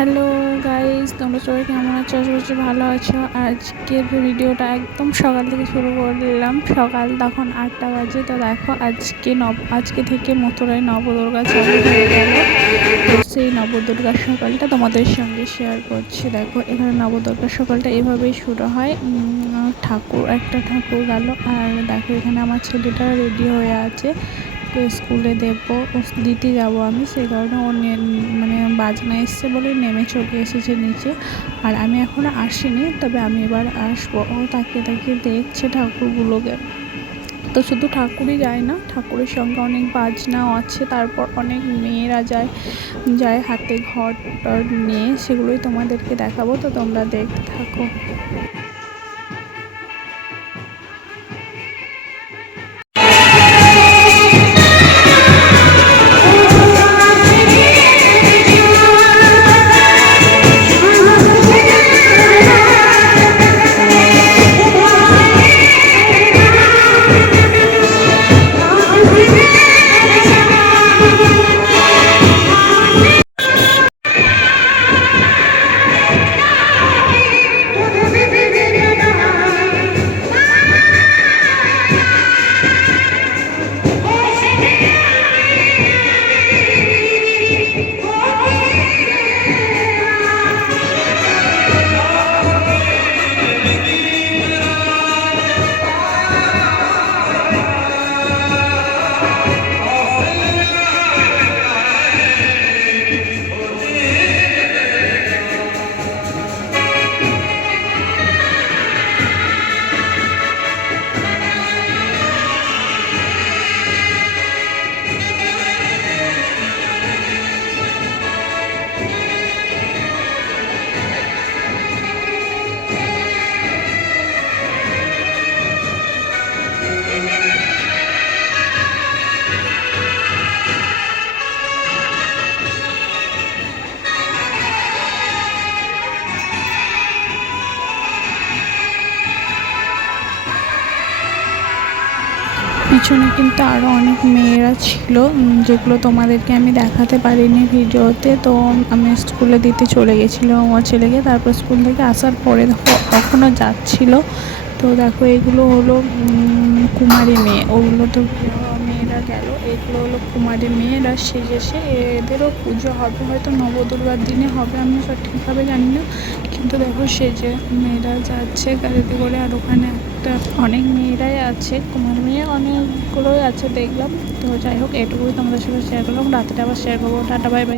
Hello guys, তোমরা সবাই কেমন আছো? আশা করছি ভালো আছো। আজকের ভিডিওটা একদম সকাল থেকে শুরু করলাম। সকাল তখন 8টা বাজে। তো দেখো আজকে থেকে মথুরায় নবদুর্গা চালু হয়ে গেল। তো সেই নবদুর্গার সকালটা তোমাদের সঙ্গে শেয়ার করছি। দেখো এখানে নবদুর্গার সকালটা এভাবেই শুরু হয়। একটা ঠাকুর গেল, আর দেখো এখানে আমার ছেলেটা রেডি হয়ে আছে। তো স্কুলে দিতে যাব আমি, সেই কারণে ও মানে বাজনা এসছে বলে নেমে চলে এসেছে নিচে। আর আমি এখনও আসিনি, তবে আমি এবার আসবো। ও তাকিয়ে তাকিয়ে দেখছে ঠাকুরগুলোকে। তো শুধু ঠাকুরই যায় না, ঠাকুরের সঙ্গে অনেক বাজনাও আছে। তারপর অনেক মেয়েরা যায় হাতে ঘট নিয়ে, সেগুলোই তোমাদেরকে দেখাবো। তো তোমরা দেখতে থাকো। পিছনে কিন্তু আরও অনেক মেয়েরা ছিল, যেগুলো তোমাদেরকে আমি দেখাতে পারিনি ভিডিওতে। তো আমি স্কুলে দিতে চলে গেছিলাম আমার ছেলেকে। তারপর স্কুল থেকে আসার পরে দেখো তখনও যাচ্ছিল। তো দেখো এগুলো হলো কুমারী মেয়ে, ওগুলো তো মেয়েরা গেল। এগুলো হলো কুমারী মেয়েরা সেজেছে। এদেরও পুজো হবে, হয়তো নবদুর্গার দিনে হবে, আমি সঠিকভাবে জানি না। কিন্তু দেখো সেজে মেয়েরা যাচ্ছে গাড়িতে করে। আর ওখানে অনেক মেয়েরাই আছে, কুমার মেয়ে অনেকগুলোই আছে দেখলাম। তো যাই হোক, এটুকুই তোমাদের সাথে শেয়ার করলাম। রাত্রে আবার শেয়ার করবো। Tata, bye bye.